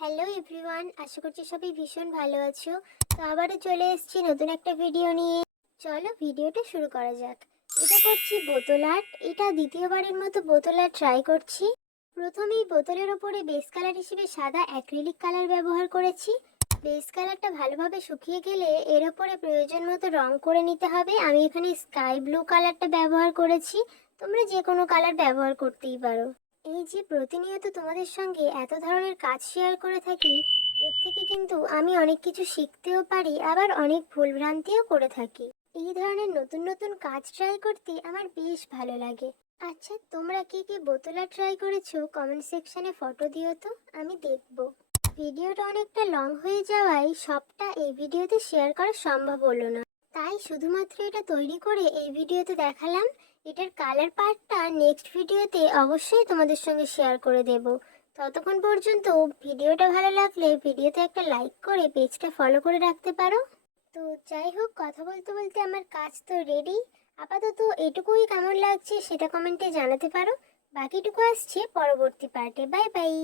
Hello everyone, আশা করছি সবাই ভীষণ ভালো আছো। তো আবারও চলে এসেছি নতুন একটা ভিডিও নিয়ে। চলো ভিডিওটা শুরু করা যাক। এটা করছি বোতল আর্ট। এটা দ্বিতীয়বারের মতো বোতল আর্ট ট্রাই করছি। প্রথমেই বোতলের ওপরে বেস কালার হিসেবে সাদা অ্যাক্রিলিক কালার ব্যবহার করেছি। বেস কালারটা ভালোভাবে শুকিয়ে গেলে এর ওপরে প্রয়োজন মতো রং করে নিতে হবে। আমি এখানে স্কাই ব্লু কালারটা ব্যবহার করেছি, তোমরা যে কোনো কালার ব্যবহার করতেই পারো। এই যে প্রতিনিয়ত তোমাদের সঙ্গে এত ধরনের কাজ শেয়ার করে থাকি, এর থেকে কিন্তু আমি অনেক কিছু শিখতেও পারি, আবার অনেক ভুলভ্রান্তিও করে থাকি। এই ধরনের নতুন নতুন কাজ ট্রাই করতে আমার বেশ ভালো লাগে। আচ্ছা, তোমরা কে কে বোতলা ট্রাই করেছো কমেন্ট সেকশনে ফটো দিও তো, আমি দেখব। ভিডিওটা অনেকটা লং হয়ে যাওয়ায় সবটা এই ভিডিওতে শেয়ার করা সম্ভব হলো না, তাই শুধুমাত্র এটা তৈরি করে এই ভিডিওতে দেখালাম। এটার কালার পার্টটা নেক্সট ভিডিওতে অবশ্যই তোমাদের সঙ্গে শেয়ার করে দেব। ততক্ষণ পর্যন্ত ভিডিওটা ভালো লাগলে ভিডিওতে একটা লাইক করে পেজটা ফলো করে রাখতে পারো। তো যাই হোক, কথা বলতে বলতে আমার কাজ তো রেডি। আপাতত এটুকুই কেমন লাগছে সেটা কমেন্টে জানাতে পারো। বাকিটুকু আসছে পরবর্তী পার্টে। Bye bye.